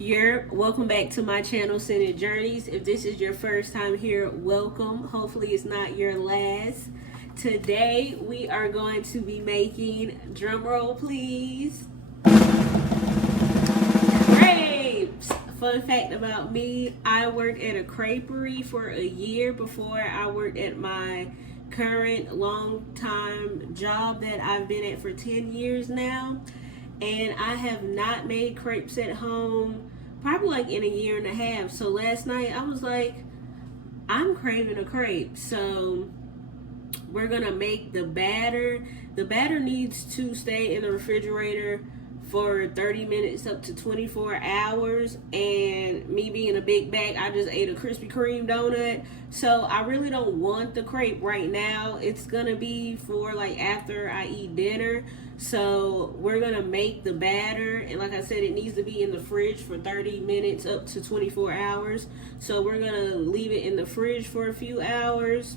Welcome back to my channel, Scented Journeys. If this is your first time here, welcome. Hopefully it's not your last. Today we are going to be making, drum roll please, crepes. Fun fact about me, I worked at a creperie for a year before I worked at my current long time job that I've been at for 10 years now. And I have not made crepes at home probably like in a year and a half. So last night I was like, I'm craving a crepe. So we're gonna make the batter. The batter needs to stay in the refrigerator for 30 minutes up to 24 hours. And me being a big bag, I just ate a Krispy Kreme donut. So I really don't want the crepe right now. It's gonna be for like after I eat dinner. So we're gonna make the batter, and like I said, it needs to be in the fridge for 30 minutes up to 24 hours. So we're gonna leave it in the fridge for a few hours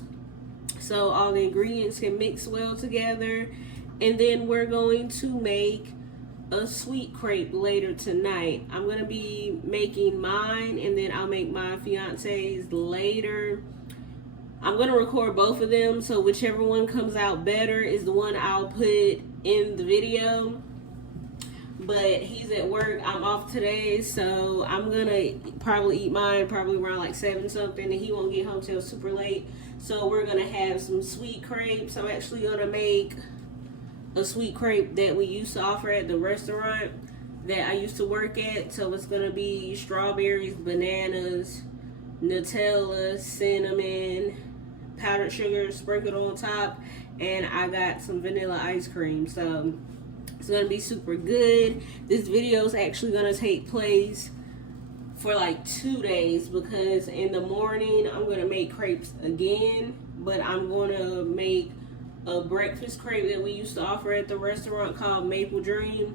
so all the ingredients can mix well together. And then we're going to make a sweet crepe later tonight. I'm gonna be making mine, and then I'll make my fiance's later. I'm gonna record both of them, so whichever one comes out better is the one I'll put in the video. But he's at work, I'm off today, so I'm gonna probably eat mine probably around like 7 something, and he won't get home till super late. So we're gonna have some sweet crepes. I'm actually gonna make a sweet crepe that we used to offer at the restaurant that I used to work at. So it's gonna be strawberries, bananas, Nutella, cinnamon, powdered sugar sprinkled on top, and I got some vanilla ice cream. So it's gonna be super good. This video is actually gonna take place for like 2 days, because in the morning I'm gonna make crepes again, but I'm gonna make a breakfast crepe that we used to offer at the restaurant called Maple Dream.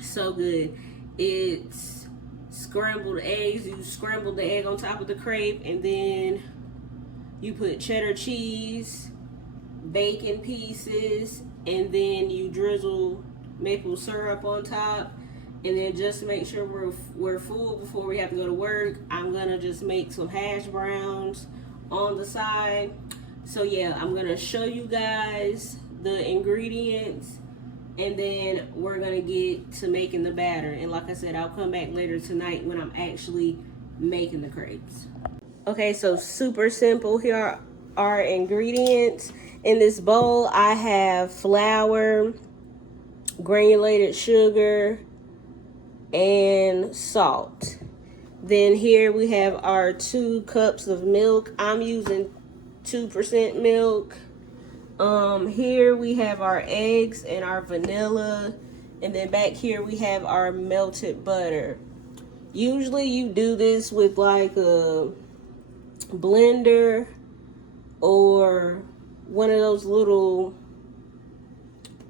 So good. It's scrambled eggs. You scramble the egg on top of the crepe, and then you put cheddar cheese, bacon pieces, and then you drizzle maple syrup on top. And then just to make sure we're full before we have to go to work, I'm gonna just make some hash browns on the side. So yeah, I'm gonna show you guys the ingredients, and then we're gonna get to making the batter. And like I said, I'll come back later tonight when I'm actually making the crepes. Okay, so super simple. Here are our ingredients. In this bowl, I have flour, granulated sugar, and salt. Then here we have our 2 cups of milk. I'm using 2% milk. Here we have our eggs and our vanilla. And then back here we have our melted butter. Usually you do this with like a blender or one of those little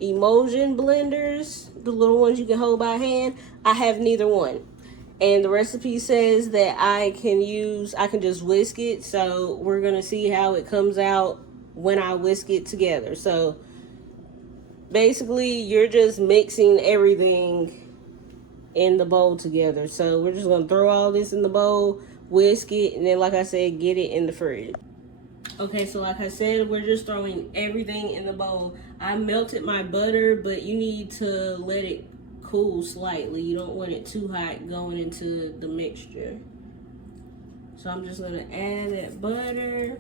emulsion blenders, the little ones you can hold by hand. I have neither one, and the recipe says that I can just whisk it. So we're gonna see how it comes out when I whisk it together. So basically you're just mixing everything in the bowl together. So we're just gonna throw all this in the bowl, whisk it, and then like I said, get it in the fridge. Okay, so like I said, we're just throwing everything in the bowl. I melted my butter, but you need to let it cool slightly. You don't want it too hot going into the mixture. So I'm just gonna add that butter.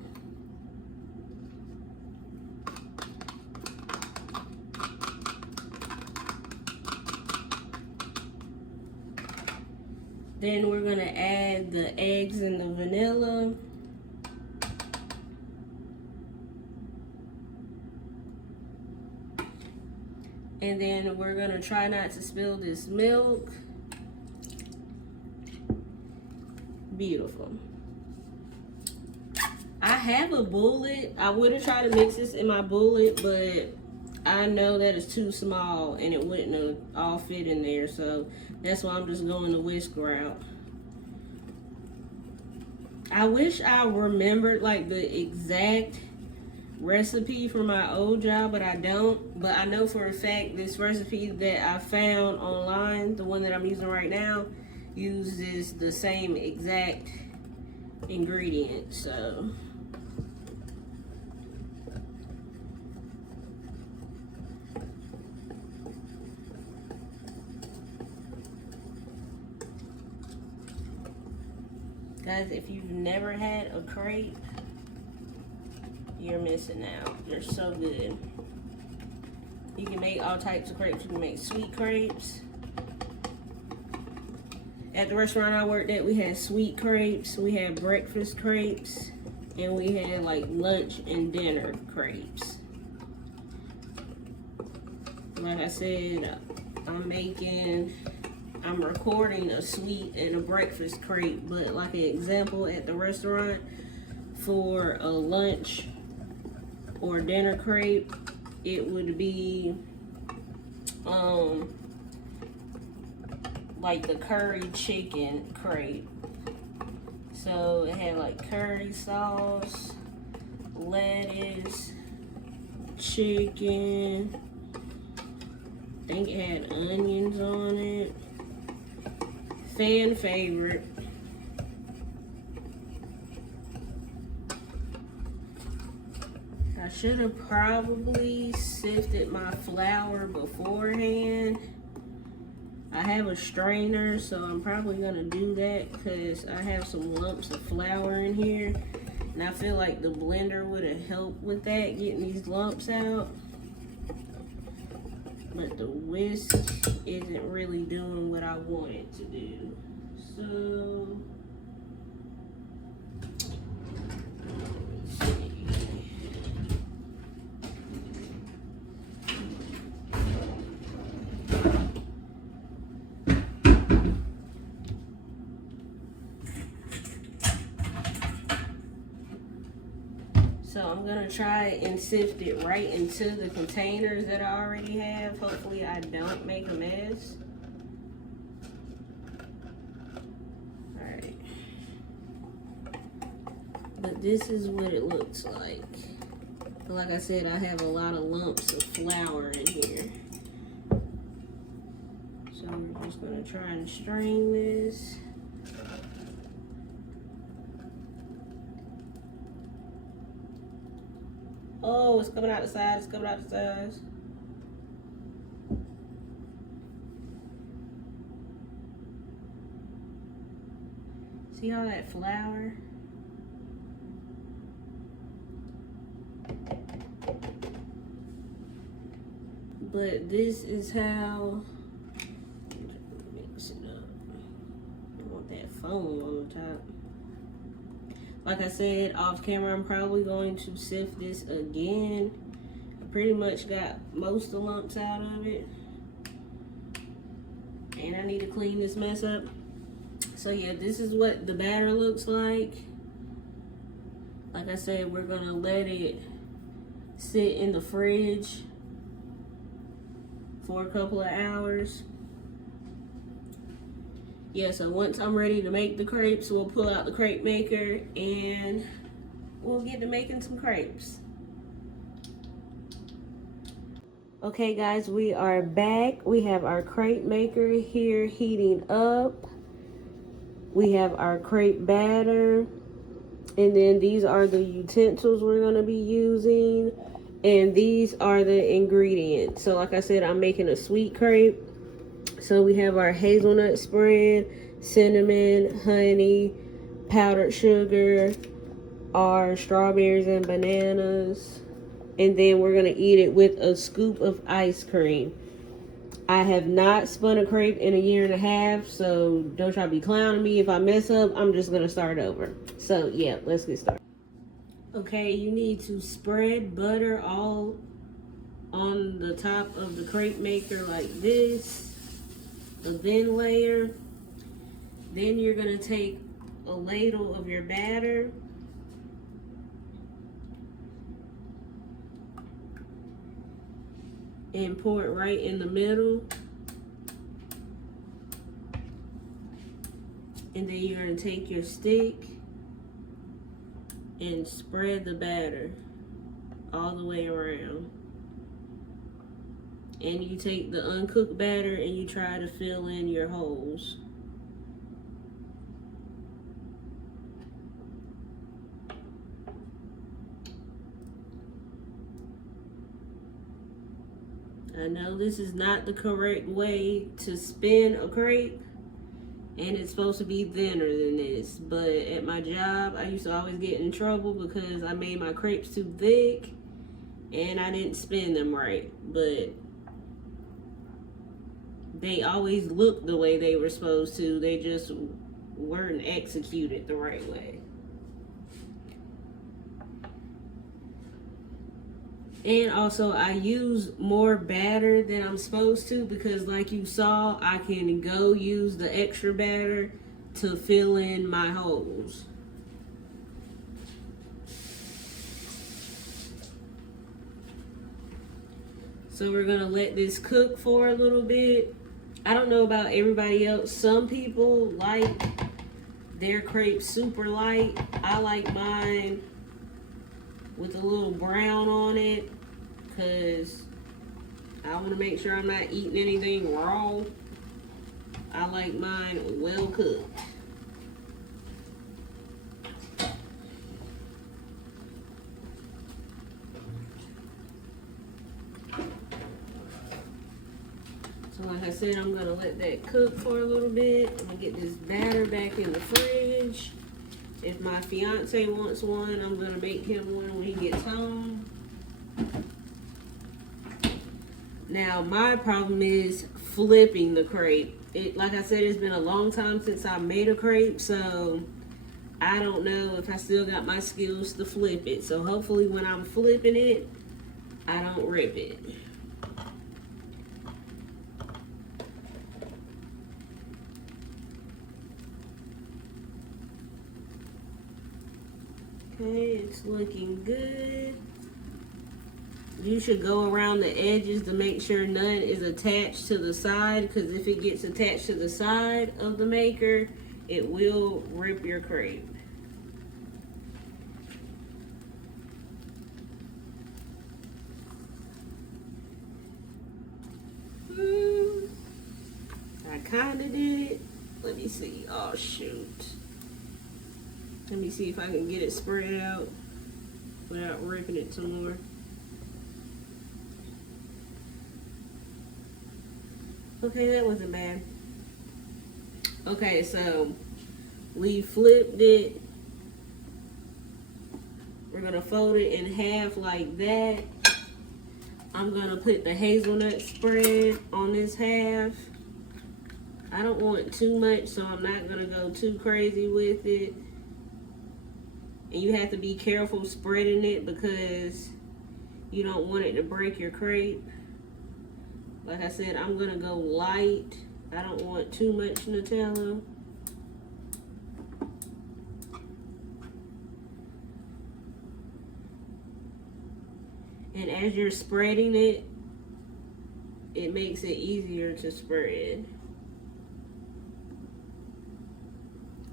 Then we're gonna add the eggs and the vanilla. And then we're gonna try not to spill this milk. Beautiful. I have a bullet. I would have tried to mix this in my bullet, but I know that it's too small and it wouldn't have all fit in there. So that's why I'm just going the whisk route. I wish I remembered like the exact recipe for my old job, but I don't. But I know for a fact this recipe that I found online, the one that I'm using right now, uses the same exact ingredient. So guys, if you've never had a crepe, you're missing out. They're so good. You can make all types of crepes. You can make sweet crepes. At the restaurant I worked at, we had sweet crepes, we had breakfast crepes, and we had like lunch and dinner crepes. Like I said, I'm recording a sweet and a breakfast crepe, but like an example at the restaurant for a lunch or dinner crepe, it would be like the curry chicken crepe. So it had like curry sauce, lettuce, chicken. I think it had onions on it. Fan favorite. I should have probably sifted my flour beforehand. I have a strainer, so I'm probably gonna do that because I have some lumps of flour in here, and I feel like the blender would have helped with that, getting these lumps out. But the whisk isn't really doing what I want it to do. So I'm gonna try and sift it right into the containers that I already have. Hopefully I don't make a mess. Alright. But this is what it looks like. Like I said, I have a lot of lumps of flour in here. So we're just gonna try and strain this. Oh, it's coming out the sides, it's coming out the sides. See all that flour? But this is how, mix it up. I want that foam on the top. Like I said, off camera, I'm probably going to sift this again. I pretty much got most of the lumps out of it. And I need to clean this mess up. So yeah, this is what the batter looks like. Like I said, we're gonna let it sit in the fridge for a couple of hours. Yeah, so once I'm ready to make the crepes, we'll pull out the crepe maker and we'll get to making some crepes. Okay guys, we are back. We have our crepe maker here heating up. We have our crepe batter. And then these are the utensils we're gonna be using. And these are the ingredients. So like I said, I'm making a sweet crepe. So we have our hazelnut spread, cinnamon, honey, powdered sugar, our strawberries and bananas, and then we're gonna eat it with a scoop of ice cream. I have not spun a crepe in a year and a half, so don't try to be clowning me. If I mess up, I'm just gonna start over. So yeah, let's get started. Okay, you need to spread butter all on the top of the crepe maker like this. A thin layer. Then you're gonna take a ladle of your batter and pour it right in the middle. And then you're gonna take your stick and spread the batter all the way around. And you take the uncooked batter and you try to fill in your holes. I know this is not the correct way to spin a crepe, and it's supposed to be thinner than this, but at my job I used to always get in trouble because I made my crepes too thick and I didn't spin them right. But they always looked the way they were supposed to, they just weren't executed the right way. And also, I use more batter than I'm supposed to because, like you saw, I can go use the extra batter to fill in my holes. So we're gonna let this cook for a little bit. I don't know about everybody else. Some people like their crepes super light. I like mine with a little brown on it because I want to make sure I'm not eating anything raw. I like mine well cooked. So like I said, I'm going to let that cook for a little bit. I'm going to get this batter back in the fridge. If my fiance wants one, I'm going to make him one when he gets home. Now, my problem is flipping the crepe. Like I said, it's been a long time since I made a crepe, so I don't know if I still got my skills to flip it. So hopefully when I'm flipping it, I don't rip it. Okay, it's looking good. You should go around the edges to make sure none is attached to the side, because if it gets attached to the side of the maker, it will rip your crepe. I kind of did it. Let me see. Oh, shoot. Let me see if I can get it spread out without ripping it some more. Okay, that wasn't bad. Okay, so we flipped it. We're gonna fold it in half like that. I'm gonna put the hazelnut spread on this half. I don't want too much, so I'm not gonna go too crazy with it. And you have to be careful spreading it because you don't want it to break your crepe. Like I said, I'm gonna go light. I don't want too much Nutella. And as you're spreading it, it makes it easier to spread.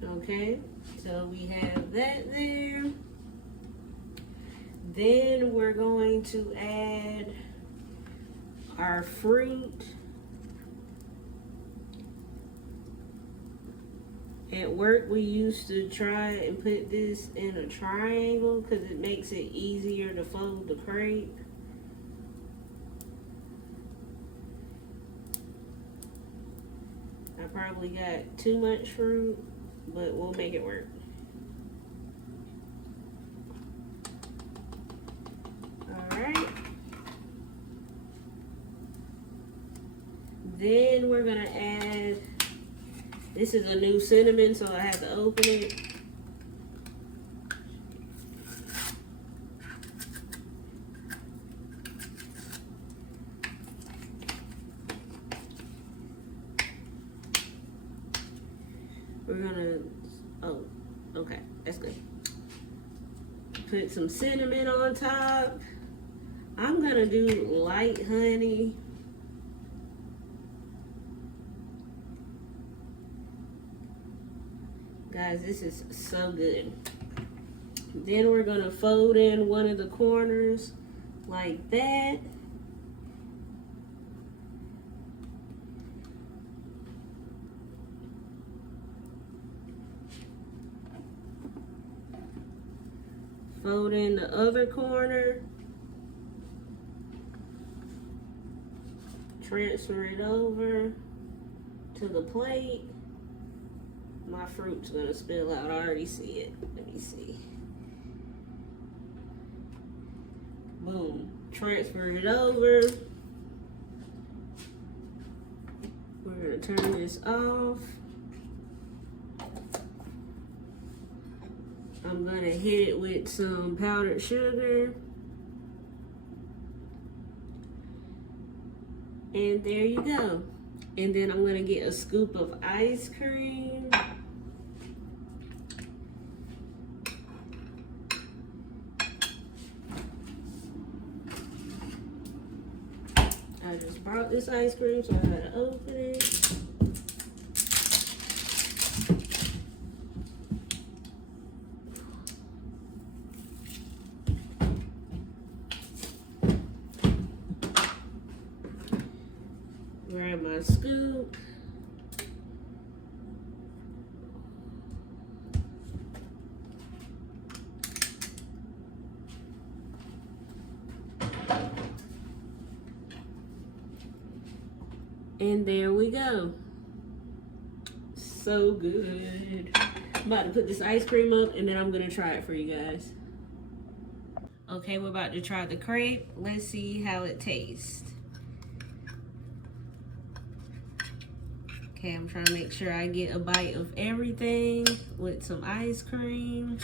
Okay, so we have that there. Then we're going to add our fruit. At work, we used to try and put this in a triangle because it makes it easier to fold the crepe. I probably got too much fruit, but we'll make it work. Alright. Then we're gonna add, this is a new cinnamon, so I have to open it. We're gonna, oh, okay, that's good. Put some cinnamon on top. I'm gonna do light honey. Guys, this is so good. Then we're gonna fold in one of the corners like that. Fold in the other corner. transfer it over to the plate. My fruit's gonna spill out. I already see it. Let me see. Boom. Transfer it over. We're gonna turn this off. I'm gonna hit it with some powdered sugar. And there you go. And then I'm gonna get a scoop of ice cream. I just brought this ice cream, so I gotta open it. Grab my scoop. And there we go. So good. I'm about to put this ice cream up and then I'm gonna try it for you guys. Okay, we're about to try the crepe. Let's see how it tastes. Okay, I'm trying to make sure I get a bite of everything with some ice cream.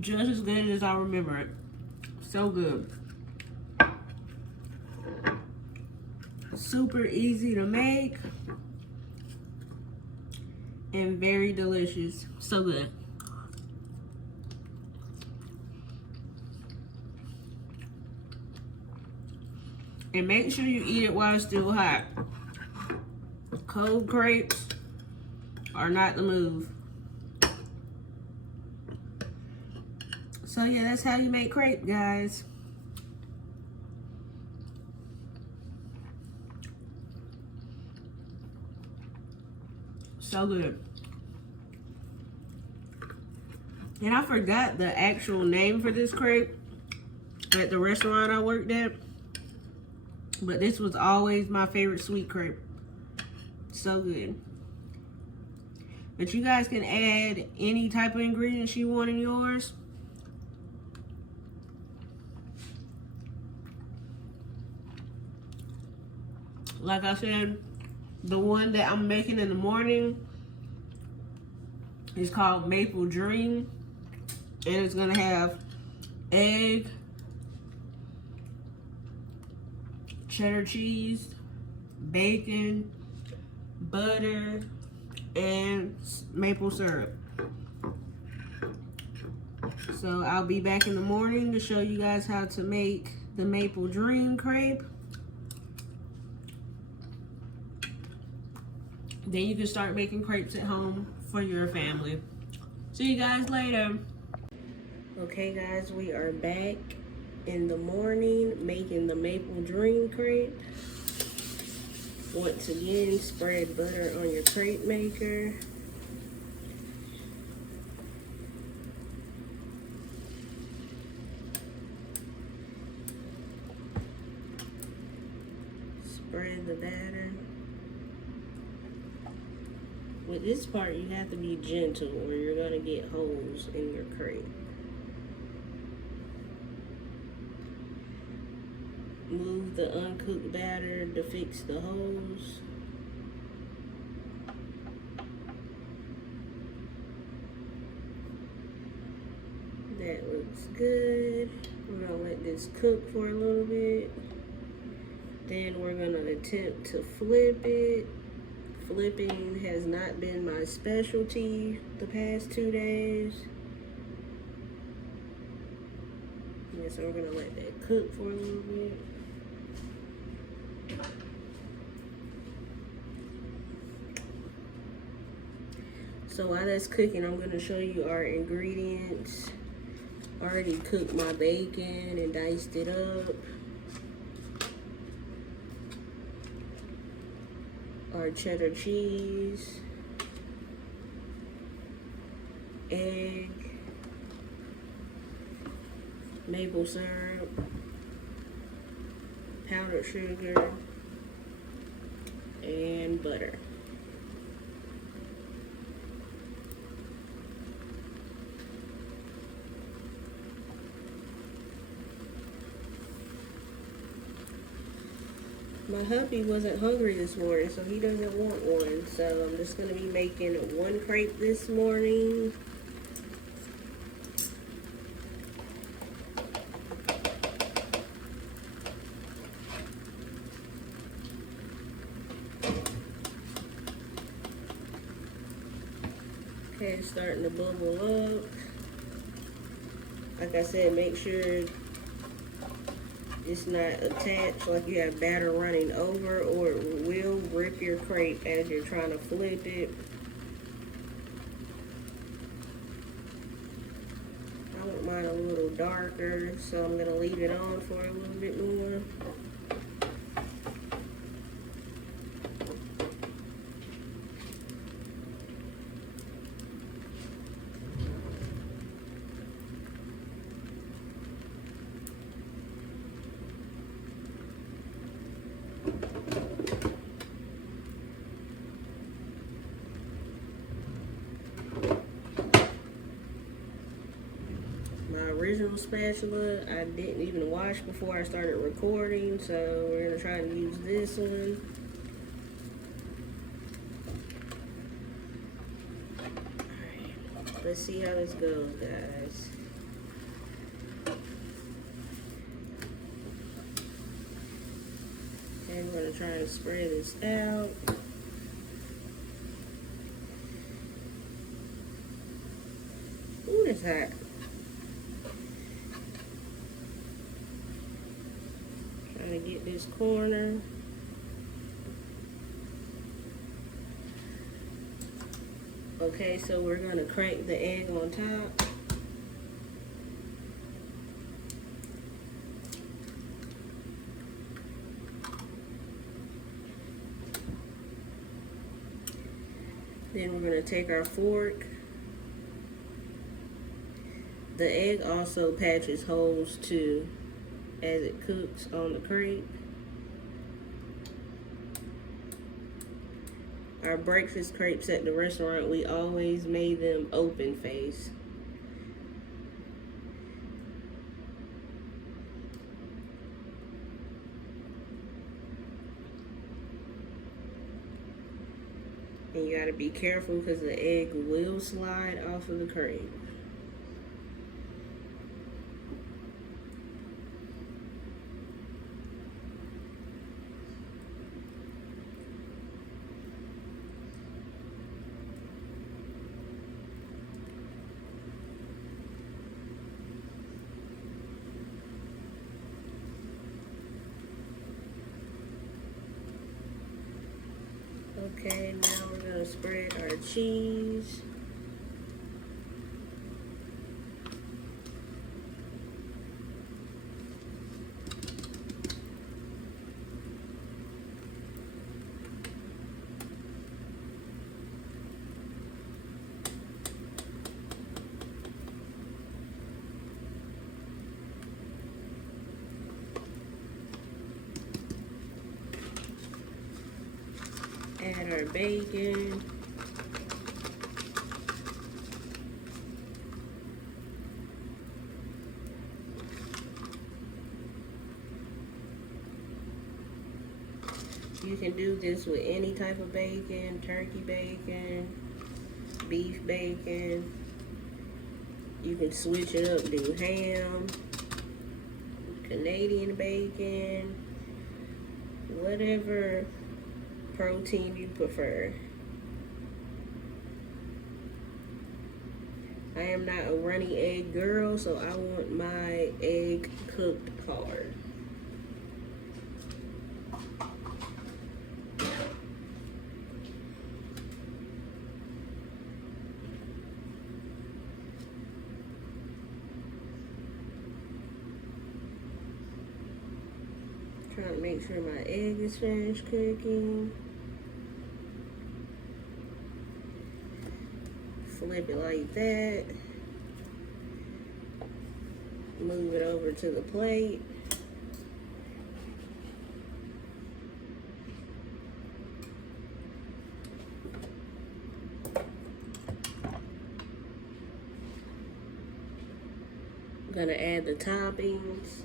Just as good as I remember it. So good. Super easy to make. And very delicious. So good. And make sure you eat it while it's still hot. Cold crepes are not the move. So yeah, that's how you make crepe, guys. So good. And I forgot the actual name for this crepe at the restaurant I worked at. But this was always my favorite sweet crepe. So good. But you guys can add any type of ingredients you want in yours. Like I said, the one that I'm making in the morning is called Maple Dream. And it's gonna have egg, cheddar cheese, bacon, butter, and maple syrup. So I'll be back in the morning to show you guys how to make the Maple Dream crepe. Then you can start making crepes at home for your family. See you guys later. Okay guys, we are back in the morning making the Maple Dream crepe. Once again, spread butter on your crepe maker. Spread the batter. With this part, you have to be gentle or you're gonna get holes in your crepe. Move the uncooked batter to fix the holes. That looks good. We're gonna let this cook for a little bit. Then we're gonna attempt to flip it. Flipping has not been my specialty the past 2 days. Yeah, so we're gonna let that cook for a little bit. So while that's cooking, I'm gonna show you our ingredients. Already cooked my bacon and diced it up. our cheddar cheese, egg, maple syrup, powdered sugar, and butter. My hubby wasn't hungry this morning, so he doesn't want one. So I'm just going to be making one crepe this morning. Okay, it's starting to bubble up. Like I said, make sure it's not attached, like you have batter running over, or it will rip your crepe as you're trying to flip it. I want mine a little darker, so I'm going to leave it on for a little bit more. Original spatula I didn't even wash before I started recording, so we're gonna try to use this one. Alright, let's see how this goes, guys. Okay, we're gonna try to spread this out. Ooh, that's hot. To get this corner. Okay, so we're gonna crack the egg on top. Then we're gonna take our fork. The egg also patches holes too as it cooks on the crepe. Our breakfast crepes at the restaurant, we always made them open face. And you gotta be careful because the egg will slide off of the crepe. Okay, now we're gonna spread our cheese. Add our bacon. You can do this with any type of bacon, turkey bacon, beef bacon. You can switch it up, do ham, Canadian bacon, whatever protein you prefer. I am not a runny egg girl, so I want my egg cooked hard. Trying to make sure my egg is finished cooking. flip it like that. Move it over to the plate. I'm gonna add the toppings.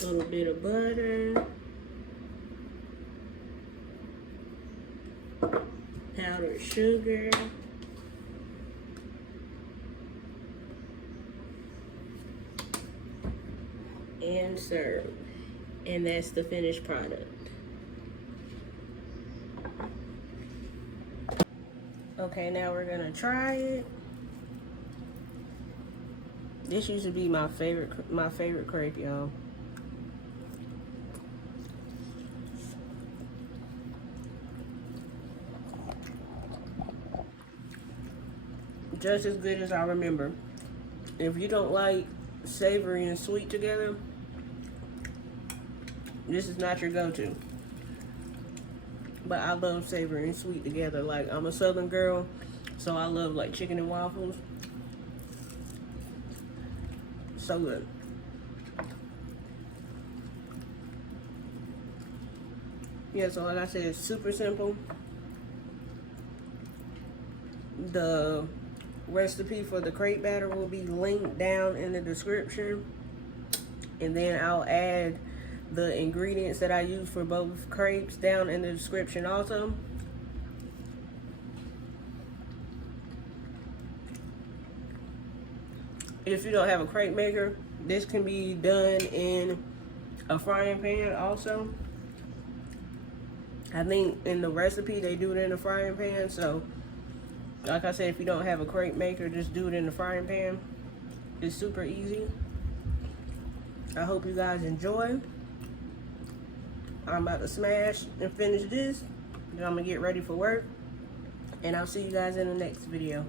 A little bit of butter. Powdered sugar. And serve. And that's the finished product. Okay, now we're gonna try it. This used to be my favorite crepe, y'all. Just as good as I remember. If you don't like savory and sweet together, this is not your go-to. But I love savory and sweet together. Like, I'm a Southern girl, so I love like chicken and waffles. So good. Yeah, so like I said, it's super simple. The recipe for the crepe batter will be linked down in the description. And then I'll add the ingredients that I use for both crepes down in the description also. If you don't have a crepe maker, this can be done in a frying pan also. I think in the recipe they do it in a frying pan, so like I said, if you don't have a crepe maker, just do it in the frying pan. It's super easy. I hope you guys enjoy. I'm about to smash and finish this. Then I'm gonna get ready for work. And I'll see you guys in the next video.